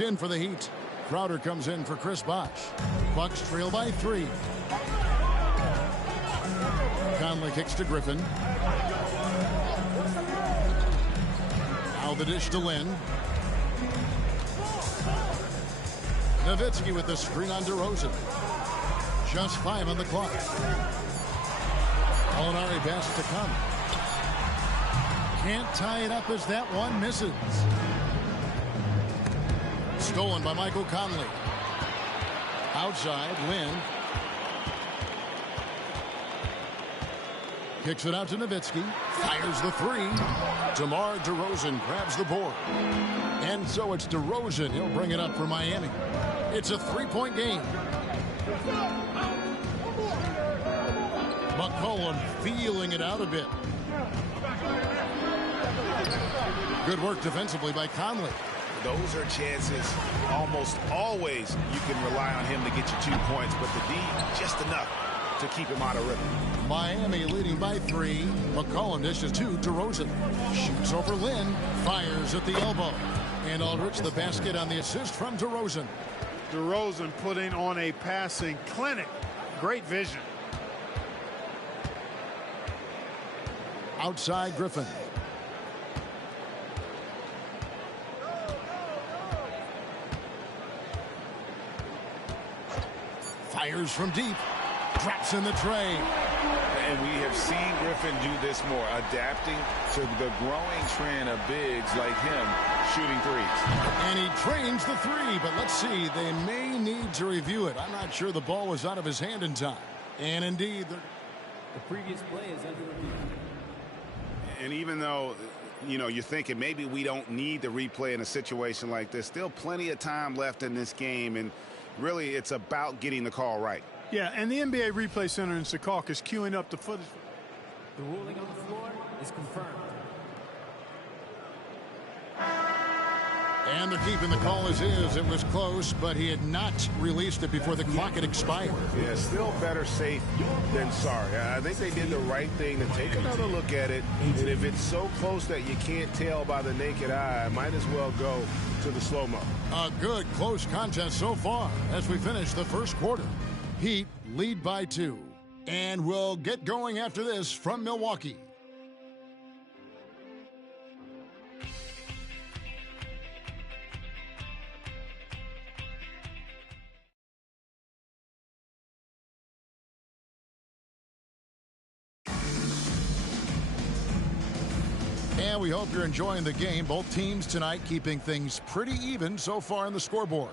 In for the Heat. Crowder comes in for Chris Bosh. Bucks trail by 3. Conley kicks to Griffin. Now the dish to Lynn. Nowitzki with the screen on DeRozan. Just 5 on the clock. Molinari passes to Conley. Can't tie it up as that one misses. Stolen by Michael Conley. Outside, Lynn. Kicks it out to Nowitzki. Fires the 3. DeMar DeRozan grabs the board. And so it's DeRozan. He'll bring it up for Miami. It's a 3-point game. McCollum feeling it out a bit. Good work defensively by Conley. Those are chances almost always you can rely on him to get you 2 points, but the D just enough to keep him out of rhythm. Miami leading by 3. McCollum dishes to DeRozan. Shoots over Lynn. Fires at the elbow. And Aldridge the basket on the assist from DeRozan. DeRozan putting on a passing clinic. Great vision. Outside Griffin. Fires from deep. Drops in the tray. And we have seen Griffin do this more, adapting to the growing trend of bigs like him shooting threes. And he trains the 3, but let's see, they may need to review it. I'm not sure the ball was out of his hand in time. And indeed, the previous play is under review. And even though, you know, you're thinking maybe we don't need the replay in a situation like this, still plenty of time left in this game, and really it's about getting the call right. Yeah, and the NBA Replay Center in Secaucus is queuing up the footage. The ruling on the floor is confirmed. And they're keeping the call as is. It was close, but he had not released it before the clock had expired. Yeah, still better safe than sorry. I think they did the right thing to take another look at it. And if it's so close that you can't tell by the naked eye, might as well go to the slow-mo. A good close contest so far as we finish the first quarter. Heat lead by 2. And we'll get going after this from Milwaukee. And we hope you're enjoying the game. Both teams tonight keeping things pretty even so far on the scoreboard.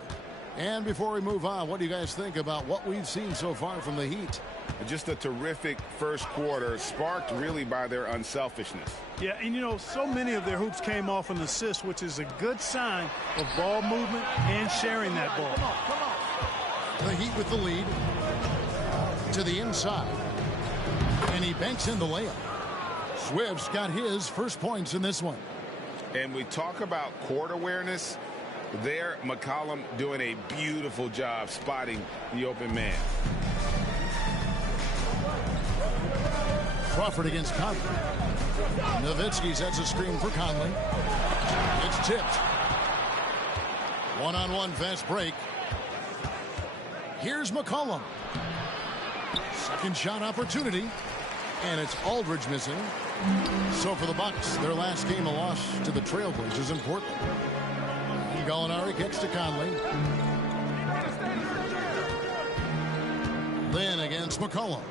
And before we move on, what do you guys think about what we've seen so far from the Heat? Just a terrific first quarter, sparked really by their unselfishness. Yeah, and you know, so many of their hoops came off an assist, which is a good sign of ball movement and sharing that ball. The Heat with the lead to the inside. And he banks in the layup. Swift's got his first points in this one. And we talk about court awareness. There, McCollum doing a beautiful job spotting the open man. Crawford against Conley. Nowitzki sets a screen for Conley. It's tipped. One-on-one fast break. Here's McCollum. Second shot opportunity. And it's Aldridge missing. So for the Bucks, their last game a loss to the Trailblazers in Portland. Gallinari kicks to Conley. Lynn against McCollum.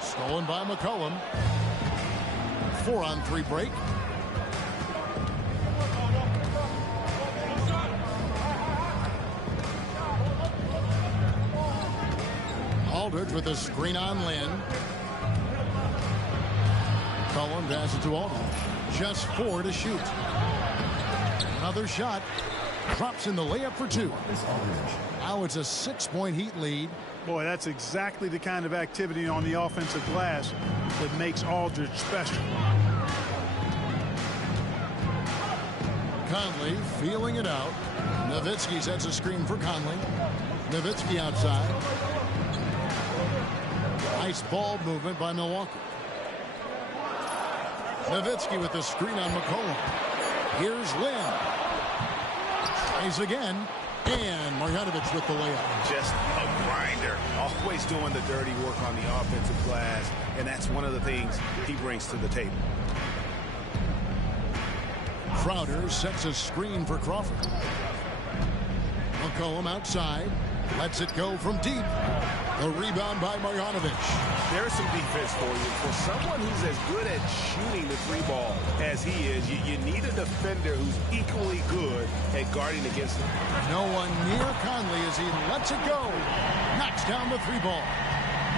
Stolen by McCollum. 4-on-3 break. Aldridge with a screen on Lynn. McCollum passes to Aldridge. Just 4 to shoot. Another shot. Drops in the layup for 2. Now it's a 6-point Heat lead. Boy, that's exactly the kind of activity on the offensive glass that makes Aldridge special. Conley feeling it out. Nowitzki sets a screen for Conley. Nowitzki outside. Nice ball movement by Milwaukee. Nowitzki with the screen on McCollum. Here's Lynn. Tries again. And Marjanovic with the layup. Just a grinder. Always doing the dirty work on the offensive glass. And that's one of the things he brings to the table. Crowder sets a screen for Crawford. McCollum outside. Lets it go from deep. The rebound by Marjanovic. There's some defense for you. For someone who's as good at shooting the three ball as he is, you need a defender who's equally good at guarding against him. No one near Conley as he lets it go. Knocks down the three ball.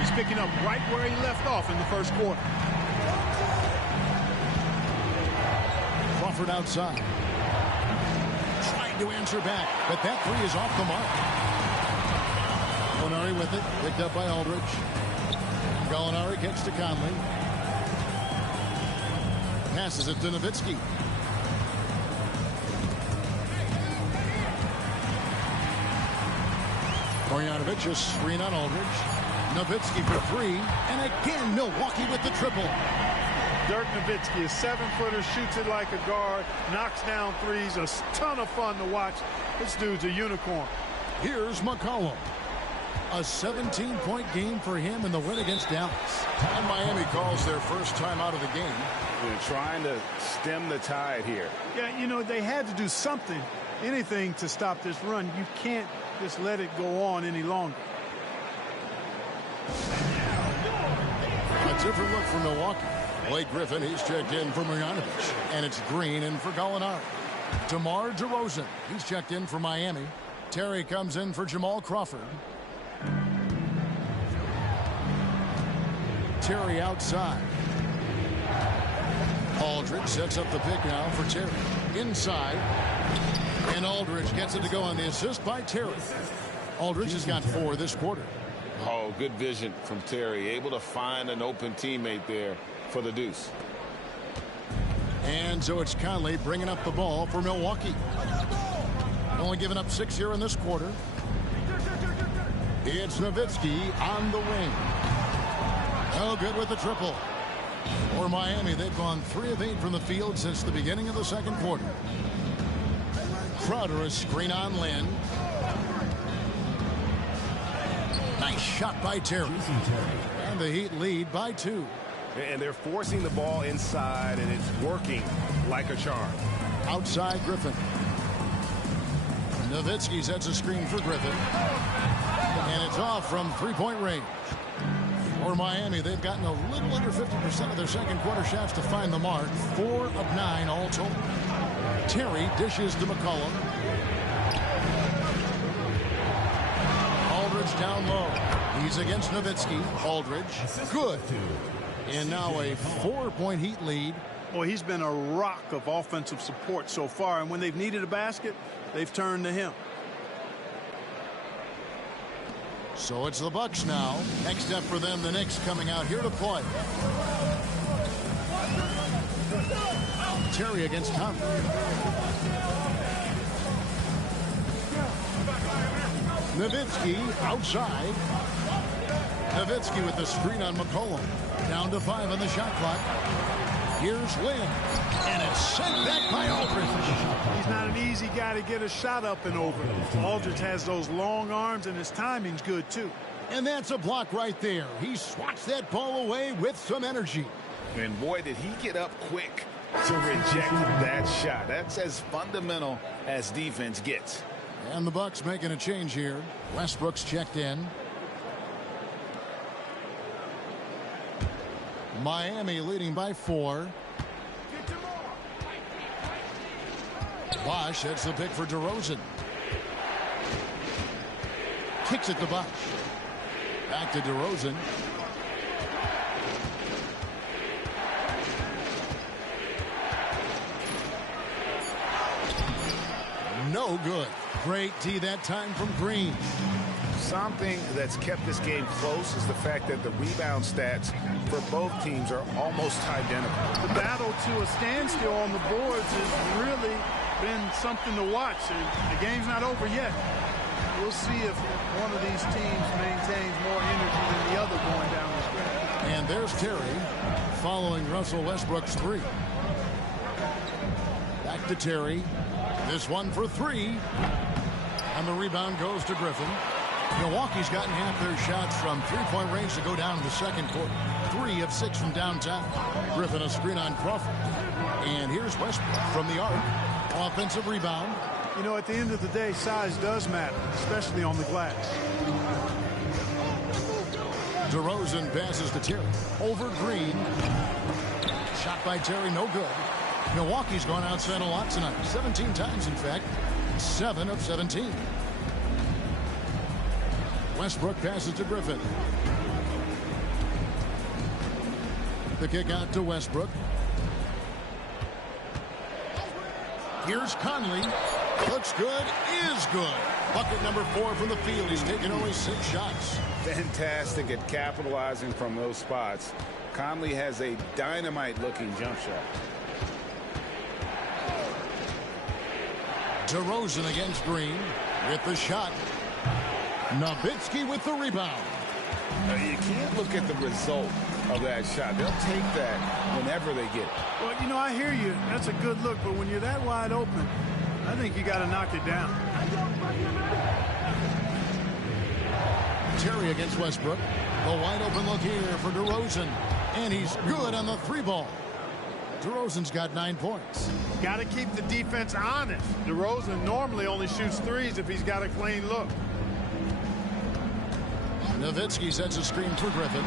He's picking up right where he left off in the first quarter. Crawford outside. Trying to answer back, but that three is off the mark. Gallinari with it, picked up by Aldridge. Gallinari gets to Conley. Passes it to Nowitzki. Marjanovic, a screen on Aldridge. Nowitzki for three, and again Milwaukee with the triple. Dirk Nowitzki, a 7-footer, shoots it like a guard, knocks down threes, a ton of fun to watch. This dude's a unicorn. Here's McCollum. A 17-point game for him in the win against Dallas. And Miami calls their first time out of the game. They're trying to stem the tide here. Yeah, you know, they had to do something, anything to stop this run. You can't just let it go on any longer. A different look from Milwaukee. Blake Griffin, he's checked in for Marjanovic. And it's Green in for Gallinari. DeMar DeRozan, he's checked in for Miami. Terry comes in for Jamal Crawford. Terry outside. Aldridge sets up the pick now for Terry. Inside. And Aldridge gets it to go on the assist by Terry. Aldridge has got 4 this quarter. Oh, good vision from Terry. Able to find an open teammate there for the deuce. And so it's Conley bringing up the ball for Milwaukee. Only giving up 6 here in this quarter. It's Nowitzki on the wing. Oh, good with the triple. For Miami, they've gone 3 of 8 from the field since the beginning of the second quarter. Crowder, a screen on Lynn. Nice shot by Terry. And the Heat lead by 2. And they're forcing the ball inside, and it's working like a charm. Outside Griffin. Nowitzki sets a screen for Griffin. And it's off from 3-point range. For Miami, they've gotten a little under 50% of their second quarter shots to find the mark. 4 of 9 all told. Terry dishes to McCollum. Aldridge down low. He's against Nowitzki. Aldridge. Good. And now a 4-point Heat lead. Well, he's been a rock of offensive support so far, and when they've needed a basket, they've turned to him. So it's the Bucks now. Next step for them, the Knicks coming out here to play. Terry against Conley. Nowitzki outside. Nowitzki with the screen on McCollum. Down to 5 on the shot clock. Here's Lynn. And it's sent back by Aldridge. He's not an easy guy to get a shot up and over. Aldridge has those long arms, and his timing's good, too. And that's a block right there. He swats that ball away with some energy. And boy, did he get up quick to reject that shot. That's as fundamental as defense gets. And the Bucks making a change here. Westbrook's checked in. Miami leading by 4. Bosch hits the pick for DeRozan. Kicks it to Bosch. Back to DeRozan. No good. Great D that time from Green. Something that's kept this game close is the fact that the rebound stats for both teams are almost identical. The battle to a standstill on the boards has really been something to watch. And the game's not over yet. We'll see if one of these teams maintains more energy than the other going down the stretch. And there's Terry following Russell Westbrook's 3. Back to Terry. This one for three. And the rebound goes to Griffin. Milwaukee's gotten half their shots from three-point range to go down in the second quarter. 3 of 6 from downtown. Griffin a screen on Crawford. And here's Westbrook from the arc. Offensive rebound. You know, at the end of the day, size does matter, especially on the glass. DeRozan passes to Terry. Over Green. Shot by Terry, no good. Milwaukee's gone outside a lot tonight. 17 times, in fact. 7 of 17. Westbrook passes to Griffin. The kick out to Westbrook. Here's Conley. Looks good, is good. Bucket number 4 from the field. He's taken only 6 shots. Fantastic at capitalizing from those spots. Conley has a dynamite-looking jump shot. DeRozan against Green with the shot. Nowitzki with the rebound. You can't look at the result of that shot. They'll take that whenever they get it. Well, you know, I hear you. That's a good look, but when you're that wide open, I think you got to knock it down. Terry against Westbrook. The wide open look here for DeRozan. And he's good on the 3-ball. DeRozan's got 9 points. Got to keep the defense honest. DeRozan normally only shoots threes if he's got a clean look. Nowitzki sets a screen for Griffin.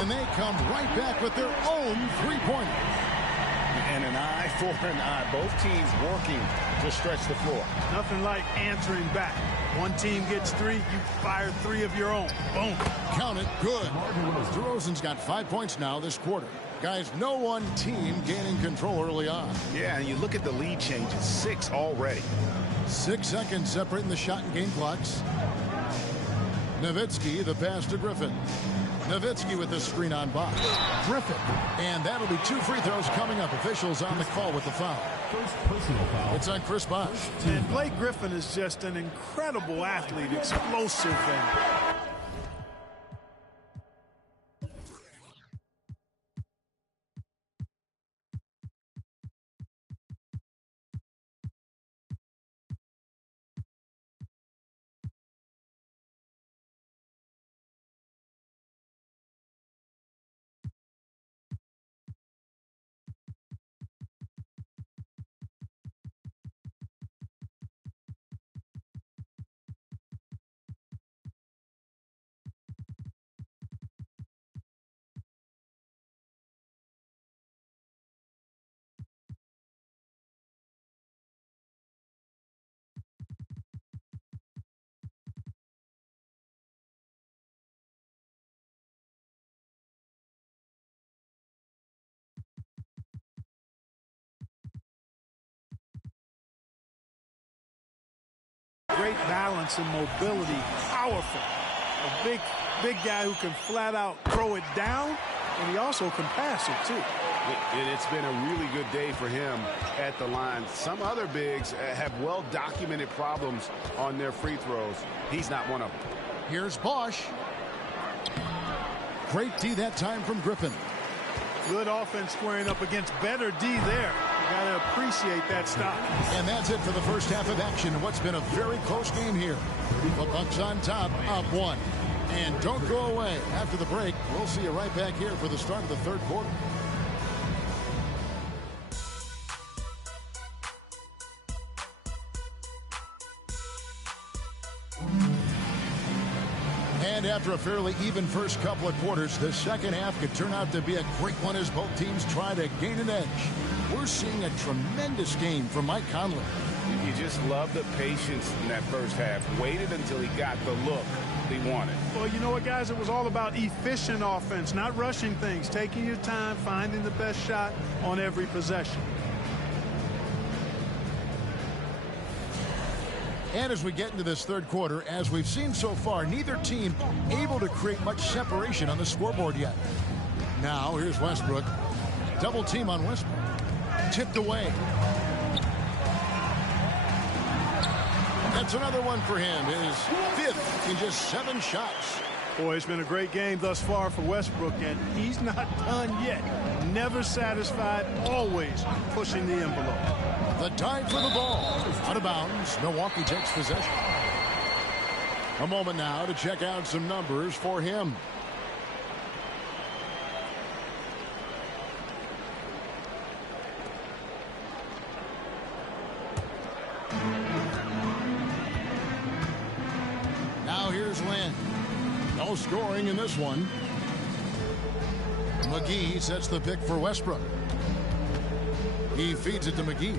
And they come right back with their own 3-pointer. And an eye for an eye. Both teams working to stretch the floor. Nothing like answering back. One team gets 3, you fire 3 of your own. Boom. Count it. Good. DeRozan's got 5 points now this quarter. Guys, no one team gaining control early on. Yeah, and you look at the lead changes. 6 already. 6 seconds separating the shot and game clocks. Nowitzki, the pass to Griffin. Nowitzki with the screen on box. Griffin. And that'll be 2 free throws coming up. Officials on the call with the foul. First personal foul. It's on Chris Bosh. And Blake Griffin is just an incredible athlete, explosive. And great balance and mobility, powerful. A big guy who can flat out throw it down, and he also can pass it too. It's been a really good day for him at the line. Some other bigs have well-documented problems on their free throws. He's not one of them. Here's Bosh. Great D that time from Griffin. Good offense squaring up against better D there. You got to appreciate that stop. And that's it for the first half of action in what's been a very close game here. The Bucks on top, up 1. And don't go away. After the break, we'll see you right back here for the start of the third quarter. And after a fairly even first couple of quarters, the second half could turn out to be a great one as both teams try to gain an edge. We're seeing a tremendous game from Mike Conley. You just love the patience in that first half. Waited until he got the look he wanted. Well, you know what, guys? It was all about efficient offense, not rushing things, taking your time, finding the best shot on every possession. And as we get into this third quarter, as we've seen so far, neither team able to create much separation on the scoreboard yet. Now, here's Westbrook. Double team on Westbrook. Tipped away. That's another one for him. His 5th in just 7 shots. Boy, it's been a great game thus far for Westbrook, and he's not done yet. Never satisfied, always pushing the envelope. The dive for the ball. Out of bounds. Milwaukee takes possession. A moment now to check out some numbers for him. Now here's Lynn. No scoring in this one. McGee sets the pick for Westbrook. He feeds it to McGee.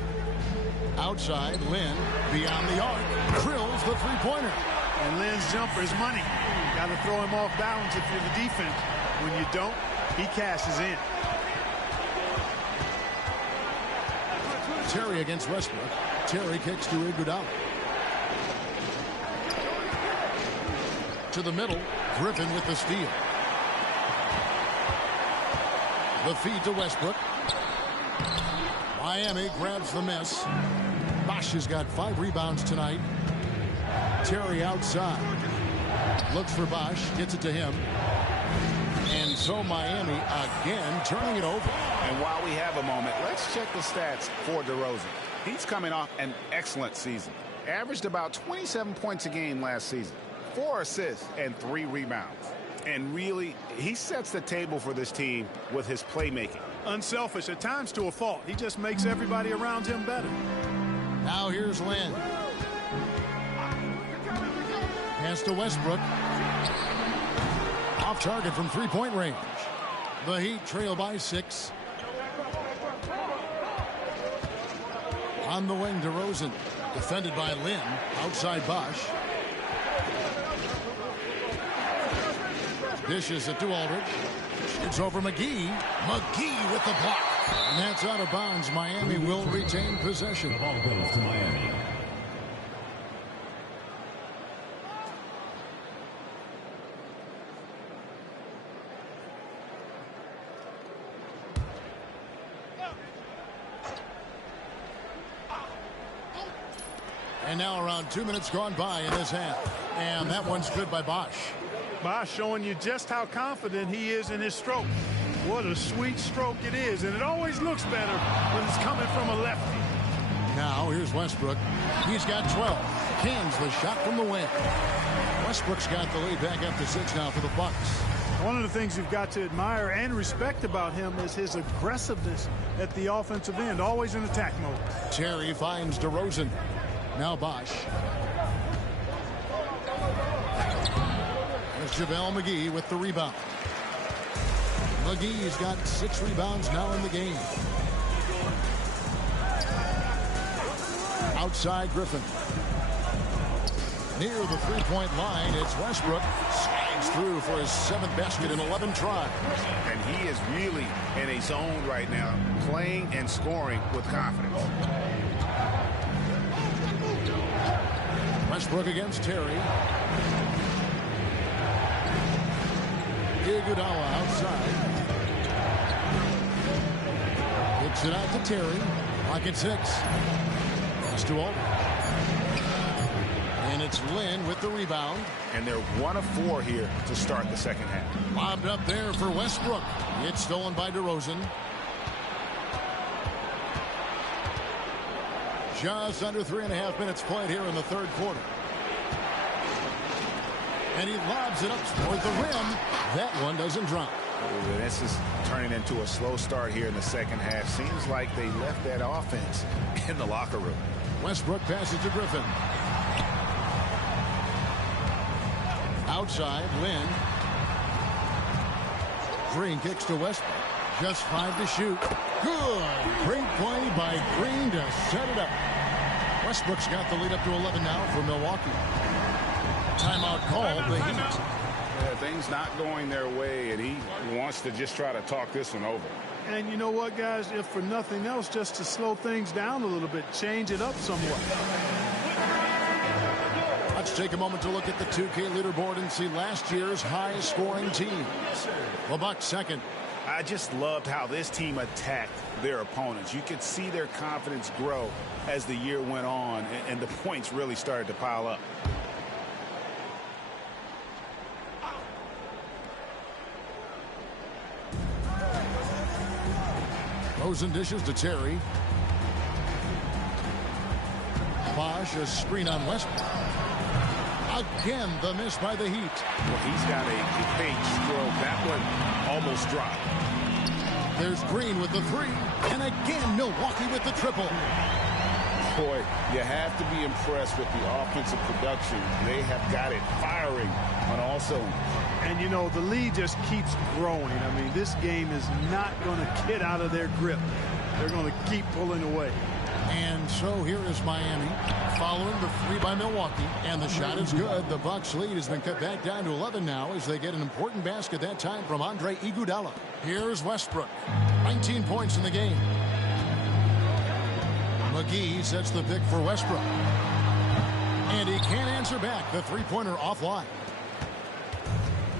Outside, Lynn beyond the arc. Drills the three-pointer. And Lynn's jumper is money. Got to throw him off balance if you're the defense. When you don't, he cashes in. Terry against Westbrook. Terry kicks to Iguodala. To the middle. Griffin with the steal. The feed to Westbrook. Miami grabs the miss. Bosch has got 5 rebounds tonight. Terry outside. Looks for Bosch. Gets it to him. And so Miami again turning it over. And while we have a moment, let's check the stats for DeRozan. He's coming off an excellent season. Averaged about 27 points a game last season. 4 assists and 3 rebounds. And really, he sets the table for this team with his playmaking. Unselfish, at times to a fault. He just makes everybody around him better. Now here's Lynn. Pass to Westbrook. Off target from three-point range. The Heat trail by 6. On the wing, DeRozan. Defended by Lynn. Outside Bosch. Dishes it to Aldridge. Shoots over McGee. McGee with the block. And that's out of bounds. Miami will retain possession. The ball goes to Miami. And now around 2 minutes gone by in this half. And that one's good by Bosch. Bosch showing you just how confident he is in his stroke. What a sweet stroke it is, and it always looks better when it's coming from a lefty. Now here's Westbrook. He's got 12. Cans the shot from the wing. Westbrook's got the lead back up to 6 now for the Bucks. One of the things you've got to admire and respect about him is his aggressiveness at the offensive end, always in attack mode. Terry finds DeRozan. Now Bosch. There's JaVale McGee with the rebound. McGee's got 6 rebounds now in the game. Outside Griffin. Near the three-point line, it's Westbrook. Slides through for his 7th basket in 11 tries. And he is really in a zone right now, playing and scoring with confidence. Westbrook against Terry. Iguodala outside. Kicks it out to Terry. Pocket 6. Pass to Aldridge. And it's Lynn with the rebound. And they're 1 of 4 here to start the second half. Lobbed up there for Westbrook. It's stolen by DeRozan. Just under 3.5 minutes played here in the third quarter. And he lobs it up toward the rim. That one doesn't drop. This is turning into a slow start here in the second half. Seems like they left that offense in the locker room. Westbrook passes to Griffin. Outside, Lynn. Green kicks to Westbrook. Just 5 to shoot. Good. Great play by Green to set it up. Westbrook's got the lead up to 11 now for Milwaukee. Timeout called. The Heat. Yeah, things not going their way, and he wants to just try to talk this one over. And you know what, guys? If for nothing else, just to slow things down a little bit, change it up somewhat. Let's take a moment to look at the 2K leaderboard and see last year's highest scoring teams. The Bucks second. I just loved how this team attacked their opponents. You could see their confidence grow as the year went on, and the points really started to pile up. Rosen dishes to Terry. Bosch, a screen on Westbrook. Again, the miss by the Heat. Well, he's got a page stroke. That one almost dropped. There's Green with the three. And again, Milwaukee with the triple. Boy, you have to be impressed with the offensive production. They have got it firing on all cylinders. And, you know, the lead just keeps growing. I mean, this game is not going to get out of their grip. They're going to keep pulling away. And so here is Miami following the three by Milwaukee. And the shot is good. The Bucks lead has been cut back down to 11 now as they get an important basket that time from Andre Iguodala. Here's Westbrook. 19 points in the game. McGee sets the pick for Westbrook. And he can't answer back. The three-pointer offline.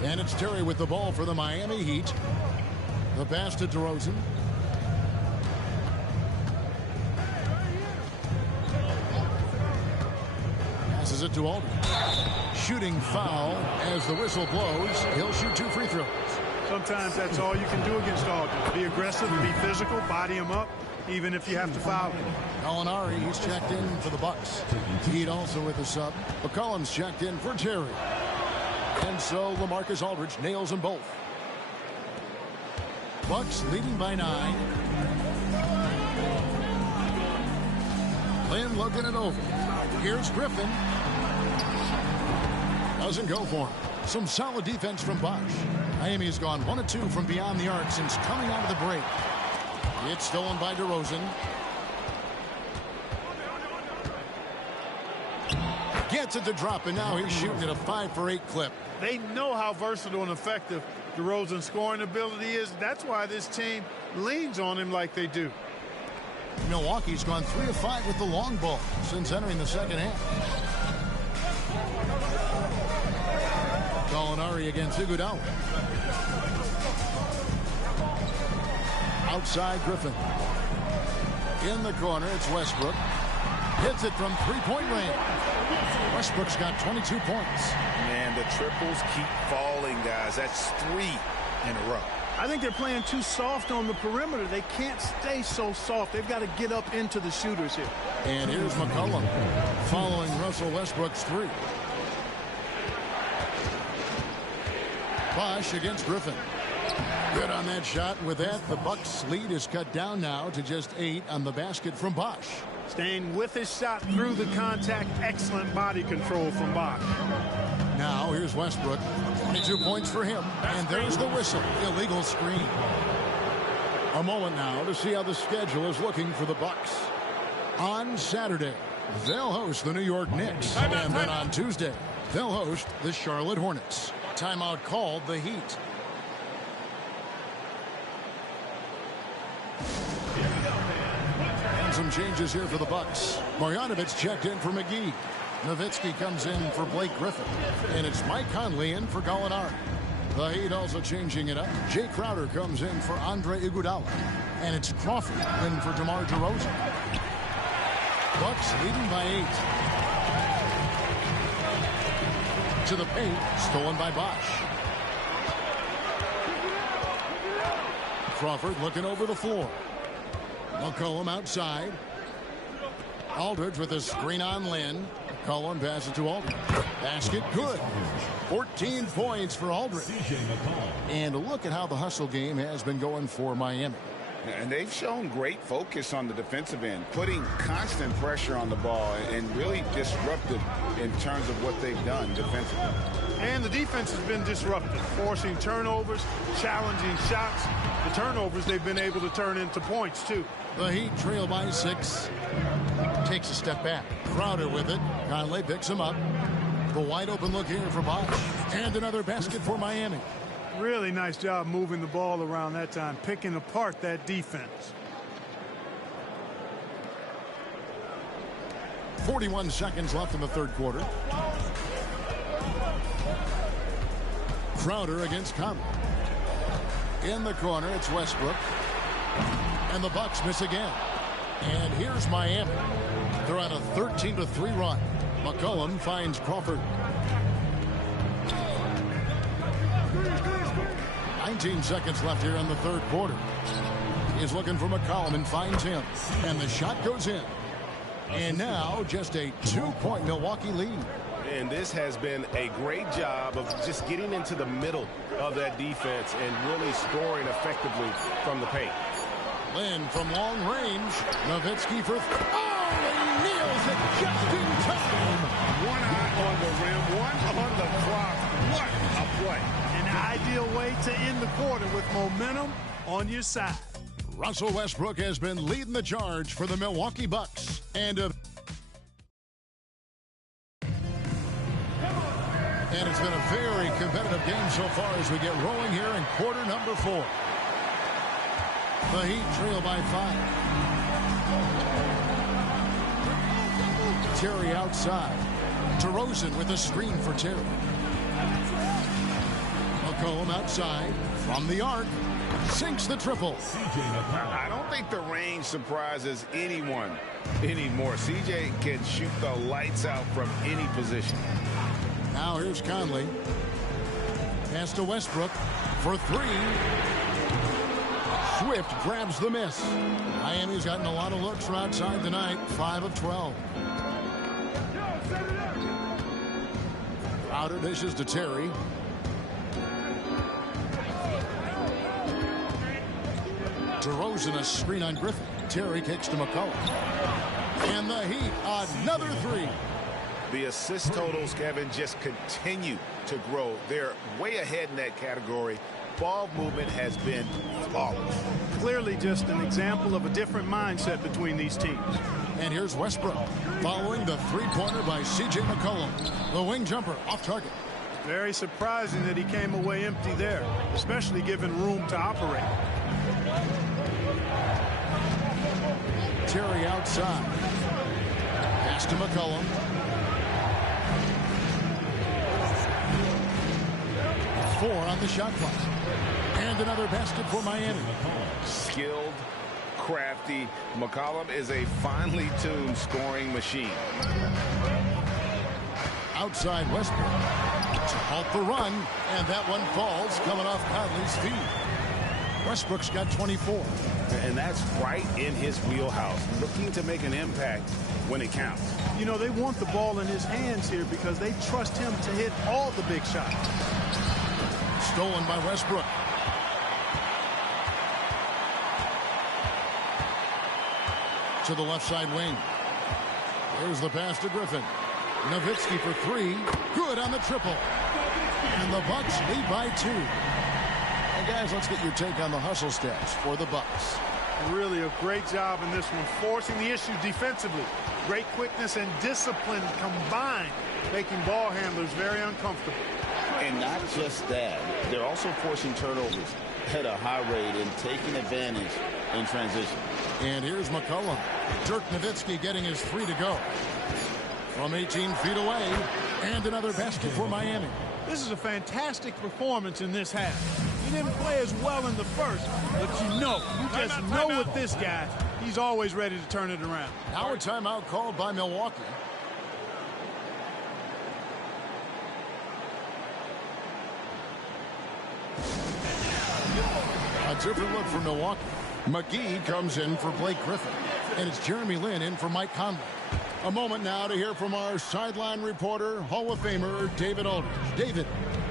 And it's Terry with the ball for the Miami Heat. The pass to DeRozan. Passes it to Aldridge. Shooting foul as the whistle blows. He'll shoot 2 free throws. Sometimes that's all you can do against Aldridge. Be aggressive, be physical, body him up, even if you have to foul him. Gallinari, he's checked in for the Bucks. Heat also with a sub. McCollum's checked in for Terry. And so LaMarcus Aldridge nails them both. Bucks leading by 9. Lynn looking it over. Here's Griffin. Doesn't go for him. Some solid defense from Bosch. Miami has gone 1 of 2 from beyond the arc since coming out of the break. It's stolen by DeRozan. Gets it to drop, and now he's shooting at a 5 for 8 clip. They know how versatile and effective DeRozan's scoring ability is. That's why this team leans on him like they do. Milwaukee's gone 3 of 5 with the long ball since entering the second half. Gallinari against Iguodala. Outside Griffin. In the corner, it's Westbrook. Hits it from three-point range. Westbrook's got 22 points. Man, the triples keep falling, guys. That's 3 in a row. I think they're playing too soft on the perimeter. They can't stay so soft. They've got to get up into the shooters here. And here's McCollum following Russell Westbrook's 3. Bosch against Griffin. Good on that shot. With that, the Bucks lead is cut down now to just 8 on the basket from Bosch. Staying with his shot through the contact. Excellent body control from Bosch. Now here's Westbrook. 22 points for him. And there's the whistle. Illegal screen. A moment now to see how the schedule is looking for the Bucks. On Saturday, they'll host the New York Knicks. And then on Tuesday, they'll host the Charlotte Hornets. Timeout called the Heat. And some changes here for the Bucks. Marjanovic checked in for McGee. Nowitzki comes in for Blake Griffin. And it's Mike Conley in for Gallinari. The Heat also changing it up. Jay Crowder comes in for Andre Iguodala. And it's Crawford in for DeMar DeRozan. Bucks leading by 8. To the paint, stolen by Bosch. Crawford looking over the floor. McCollum outside. Aldridge with a screen on Lynn. McCollum passes to Aldridge. Basket good. 14 points for Aldridge. And look at how the hustle game has been going for Miami. And they've shown great focus on the defensive end, putting constant pressure on the ball and really disruptive in terms of what they've done defensively. And the defense has been disruptive, forcing turnovers, challenging shots. The turnovers they've been able to turn into points, too. The Heat trail by 6. Takes a step back. Crowder with it. Conley picks him up. The wide open look here for Bosch. And another basket for Miami. Really nice job moving the ball around that time, picking apart that defense. 41 seconds left in the third quarter. Crowder against Conley. In the corner, it's Westbrook. And the Bucks miss again. And here's Miami. They're on a 13-3 run. McCollum finds Crawford. 19 seconds left here in the third quarter. He's looking for McCollum and finds him. And the shot goes in. And now just a 2-point Milwaukee lead. And this has been a great job of just getting into the middle of that defense and really scoring effectively from the paint. Lynn from long range. Nowitzki for... Oh, he nails it just in time. One eye on the rim, one on the clock. What a play. An ideal way to end the quarter with momentum on your side. Russell Westbrook has been leading the charge for the Milwaukee Bucks. And it's been a very competitive game so far as we get rolling here in quarter number 4. The Heat trail by 5. Terry outside. DeRozan with a screen for Terry. McCollum outside from the arc. Sinks the triple. I don't think the range surprises anyone anymore. CJ can shoot the lights out from any position. Now here's Conley. Pass to Westbrook for 3. Swift grabs the miss. Miami's gotten a lot of looks from outside tonight. 5 of 12. Crowder dishes to Terry. DeRozan a screen on Griffin. Terry kicks to McCollum. And the Heat, another 3. The assist totals, Kevin, just continue to grow. They're way ahead in that category. Ball movement has been flawless. Clearly just an example of a different mindset between these teams. And here's Westbrook following the 3-pointer by C.J. McCollum. The wing jumper off target. Very surprising that he came away empty there, especially given room to operate. Terry outside. Pass to McCollum. Four on the shot clock. And another basket for Miami. Skilled, crafty. McCollum is a finely tuned scoring machine. Outside Westbrook to halt the run, and that one falls coming off Conley's feet. Westbrook's got 24. And that's right in his wheelhouse, looking to make an impact when it counts. You know, they want the ball in his hands here because they trust him to hit all the big shots. Stolen by Westbrook. To the left side wing. There's the pass to Griffin. Nowitzki for 3. Good on the triple. And the Bucks lead by 2. And guys, let's get your take on the hustle stats for the Bucks. Really a great job in this one, forcing the issue defensively. Great quickness and discipline combined, making ball handlers very uncomfortable. And not just that, they're also forcing turnovers at a high rate and taking advantage in transition. And here's McCollum. Dirk Nowitzki getting his 3 to go. From 18 feet away, and another basket for Miami. This is a fantastic performance in this half. He didn't play as well in the first, but you just know with this guy, he's always ready to turn it around. Now a timeout called by Milwaukee. A different look for Milwaukee. McGee comes in for Blake Griffin, and it's Jeremy Lin in for Mike Conley. A moment now to hear from our sideline reporter, Hall of Famer David Aldridge. David.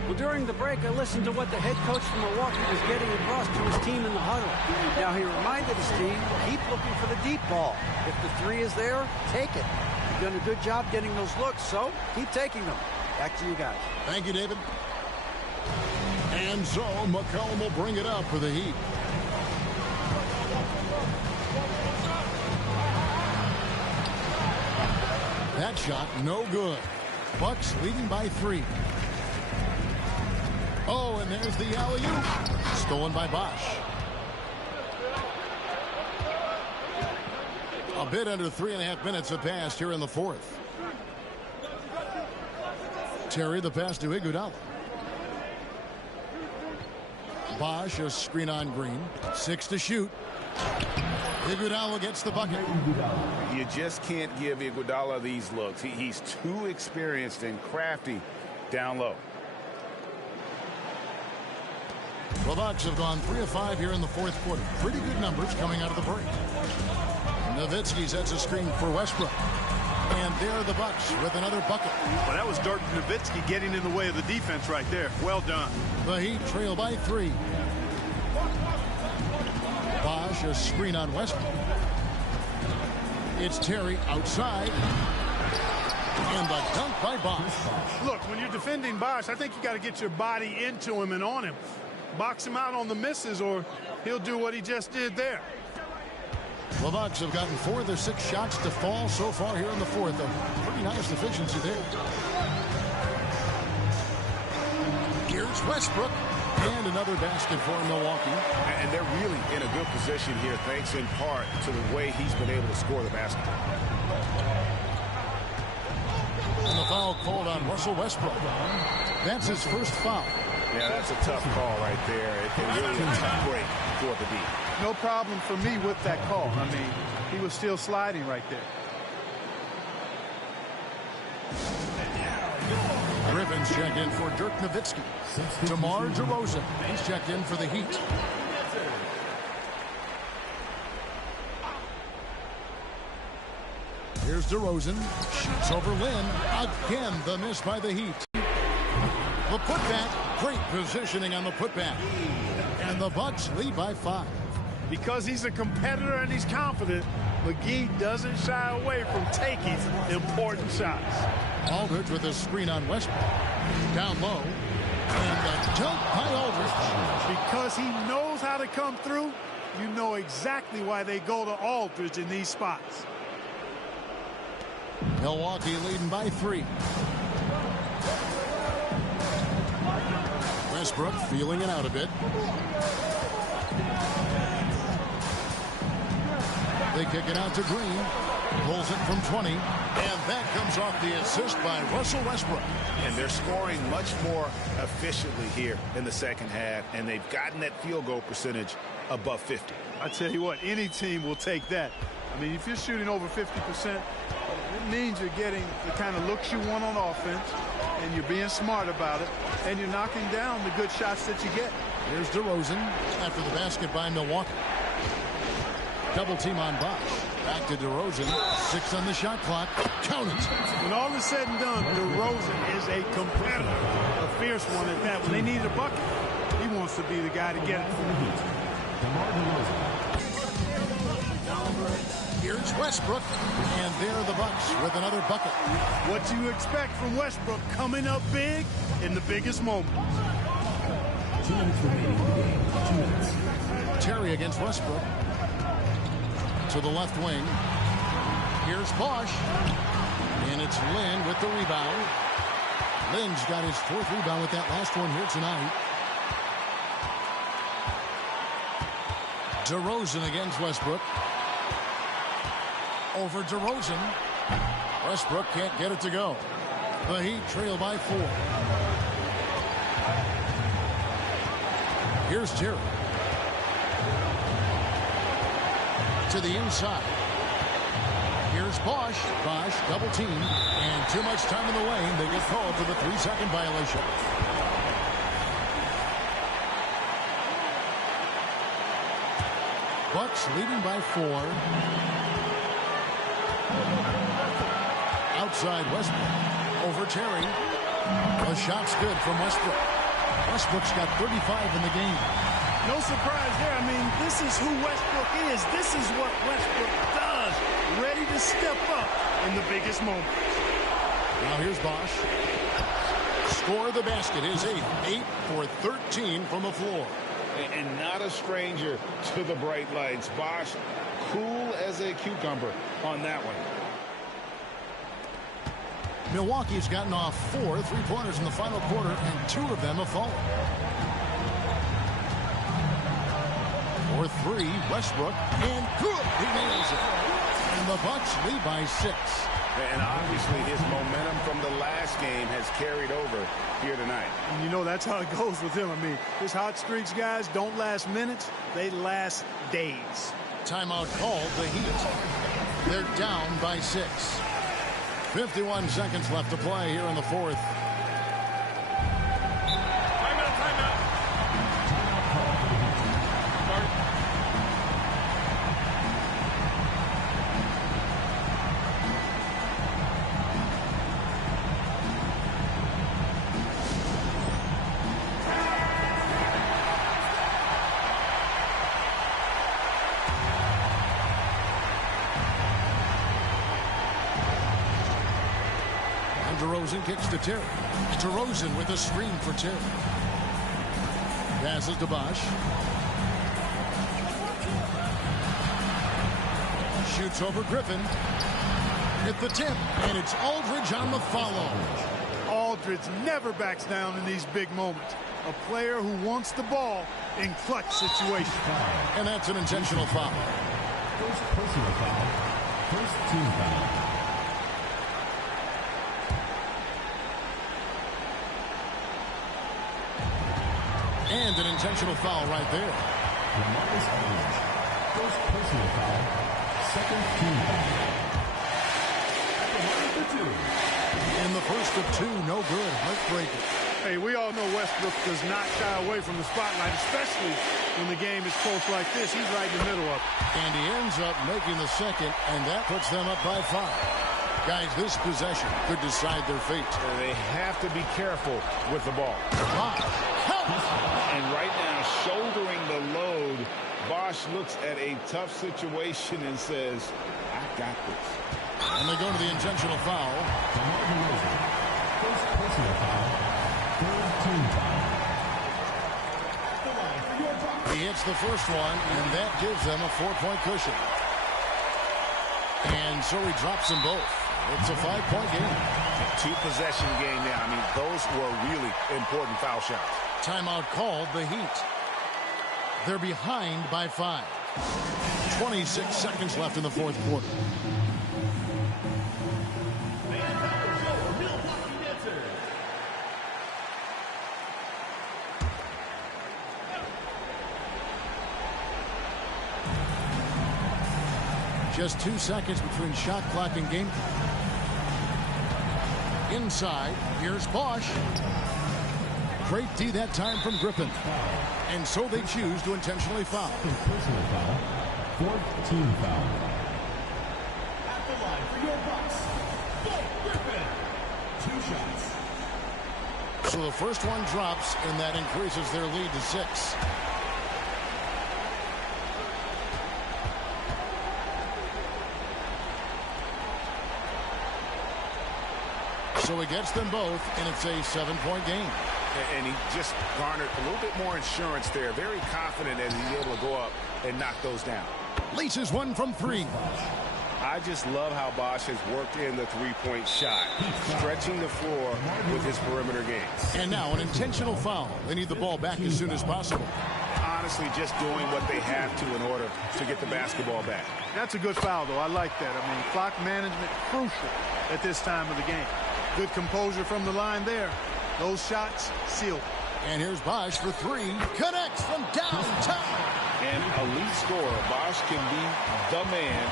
Well, during the break, I listened to what the head coach from Milwaukee was getting across to his team in the huddle. Now, he reminded his team, keep looking for the deep ball. If the 3 is there, take it. You've done a good job getting those looks, so keep taking them. Back to you guys. Thank you, David. And so, McCollum will bring it up for the Heat. That shot, no good. Bucks leading by 3. Oh, and there's the alley-oop. Stolen by Bosch. A bit under 3.5 minutes have passed here in the 4th. Terry, the pass to Iguodala. Bosch, a screen on Green. 6 to shoot. Iguodala gets the bucket. You just can't give Iguodala these looks. He's too experienced and crafty down low. The Bucks have gone 3 of 5 here in the 4th quarter. Pretty good numbers coming out of the break. Nowitzki sets a screen for Westbrook. And there are the Bucks with another bucket. Well, that was Dirk Nowitzki getting in the way of the defense right there. Well done. The Heat trail by 3. Bosch, a screen on Westbrook. It's Terry outside. And the dunk by Bosch. Look, when you're defending Bosch, I think you got to get your body into him and on him. Box him out on the misses, or he'll do what he just did there. The Bucks have gotten 4 of their 6 shots to fall so far here in the fourth. A pretty nice efficiency there. Here's Westbrook. And another basket for Milwaukee. And they're really in a good position here, thanks in part to the way he's been able to score the basketball. And the foul called on Russell Westbrook. That's his first foul. Yeah, that's a tough call right there. It really a tough break for the D. No problem for me with that call. I mean, he was still sliding right there. Griffin's checked in for Dirk Nowitzki. DeMar DeRozan, he's checked in for the Heat. Here's DeRozan. Shoots over Lynn. Again, the miss by the Heat. The putback. Great positioning on the putback. And the Bucks lead by 5. Because he's a competitor and he's confident, McGee doesn't shy away from taking important shots. Aldridge with a screen on Westbrook. Down low. And the dunk by Aldridge. Because he knows how to come through, you know exactly why they go to Aldridge in these spots. Milwaukee leading by 3. Westbrook feeling it out a bit. They kick it out to Green. Pulls it from 20. And that comes off the assist by Russell Westbrook. And they're scoring much more efficiently here in the second half. And they've gotten that field goal percentage above 50. I tell you what, any team will take that. I mean, if you're shooting over 50%, it means you're getting the kind of looks you want on offense, and you're being smart about it, and you're knocking down the good shots that you get. Here's DeRozan after the basket by Milwaukee. Double team on Bosch. Back to DeRozan. 6 on the shot clock. Count it. When all is said and done, DeRozan is a competitor, a fierce one at that. When they need a bucket, he wants to be the guy to get it for the Heat. Here's Westbrook, and there are the Bucks with another bucket. What you expect from Westbrook coming up big in the biggest moments. 2 minutes remaining in the game. 2 minutes. Terry against Westbrook. To the left wing. Here's Bosch. And it's Lynn with the rebound. Lynn's got his 4th rebound with that last one here tonight. DeRozan against Westbrook. Over DeRozan. Westbrook can't get it to go. The Heat trail by 4. Here's Terry. To the inside. Here's Bosch. Bosch double team. And too much time in the lane. They get called for the 3-second violation. Bucks leading by 4. Outside Westbrook. Over Terry. The shot's good from Westbrook. Westbrook's got 35 in the game. No surprise there. I mean, this is who Westbrook is. This is what Westbrook does. Ready to step up in the biggest moments. Now here's Bosch. Score the basket. His 8th. 8 for 13 from the floor. And not a stranger to the bright lights. Bosch, cool as a cucumber on that one. Milwaukee's gotten off 4 3-pointers in the final quarter, and 2 of them have fallen. For 3, Westbrook, and good. He nails it. And the Bucks lead by 6. And obviously his momentum from the last game has carried over here tonight. And you know that's how it goes with him. I mean, his hot streaks, guys, don't last minutes. They last days. Timeout called. The Heat. They're down by 6. 51 seconds left to play here in the 4th. Timeout. DeRozan kicks to Terry. DeRozan with a screen for Terry. Passes to Bosch. Shoots over Griffin. At the tip, and it's Aldridge on the follow. Aldridge never backs down in these big moments. A player who wants the ball in clutch situations. And that's an intentional foul. First personal foul. First team foul. And an intentional foul right there. Lamarcus Aldridge. First personal foul. Second team foul. In the first of two, no good. Heartbreaker. Hey, we all know Westbrook does not shy away from the spotlight, especially when the game is close like this. He's right in the middle of it. And he ends up making the second, and that puts them up by 5. Guys, this possession could decide their fate. They have to be careful with the ball. And right now, shouldering the load, Bosch looks at a tough situation and says, I got this. And they go to the intentional foul. First personal foul. Third team foul. He hits the first one, and that gives them a 4-point cushion. And so he drops them both. It's a 5-point game. 2-possession game now. I mean, those were really important foul shots. Timeout called, the Heat. They're behind by 5. 26 seconds left in the fourth quarter. Just 2 seconds between shot clock and game clock. Inside, here's Bosch. Great D that time from Griffin. And so they choose to intentionally foul. Personal foul. Fourth team foul. At the line for your Bucks, Blake Griffin. 2 shots. So the first one drops, and that increases their lead to 6. So he gets them both, and it's a 7-point game. And he just garnered a little bit more insurance there. Very confident that he's able to go up and knock those down. Laces one from 3. I just love how Bosch has worked in the three-point shot, stretching the floor with his perimeter games. And now an intentional foul. They need the ball back as soon as possible. Honestly, just doing what they have to in order to get the basketball back. That's a good foul, though. I like that. I mean, clock management crucial at this time of the game. Good composure from the line there. Those shots sealed. And here's Bosch for 3. Connects from downtown. An elite scorer. Bosch can be the man,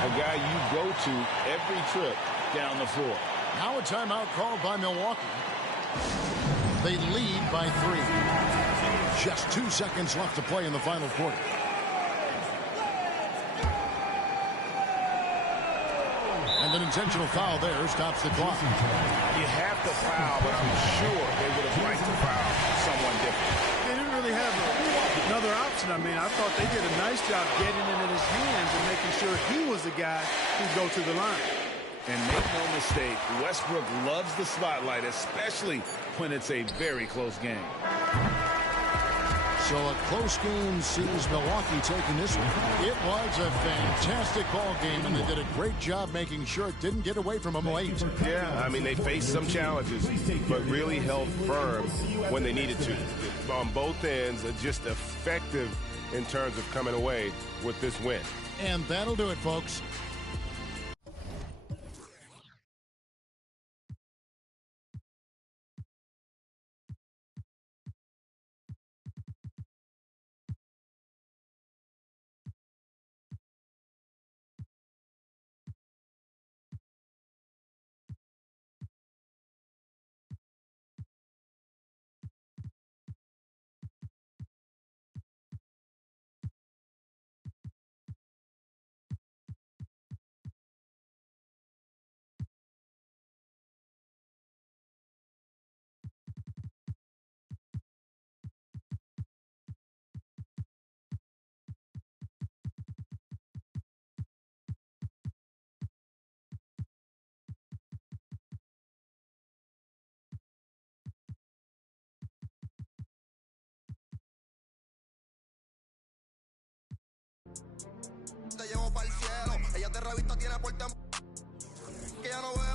a guy you go to every trip down the floor. Now a timeout called by Milwaukee. They lead by 3. Just 2 seconds left to play in the final quarter. And an intentional foul there stops the clock. You have to foul, but I'm sure they would have liked to foul someone different. They didn't really have another option. I mean, I thought they did a nice job getting it in his hands and making sure he was the guy who'd go to the line. And make no mistake, Westbrook loves the spotlight, especially when it's a very close game. So a close game sees Milwaukee taking this one. It was a fantastic ball game, and they did a great job making sure it didn't get away from them late. Yeah, I mean, they faced some challenges, but really held firm when they needed to. On both ends, just effective in terms of coming away with this win. And that'll do it, folks. de revista tiene porte que ya no ve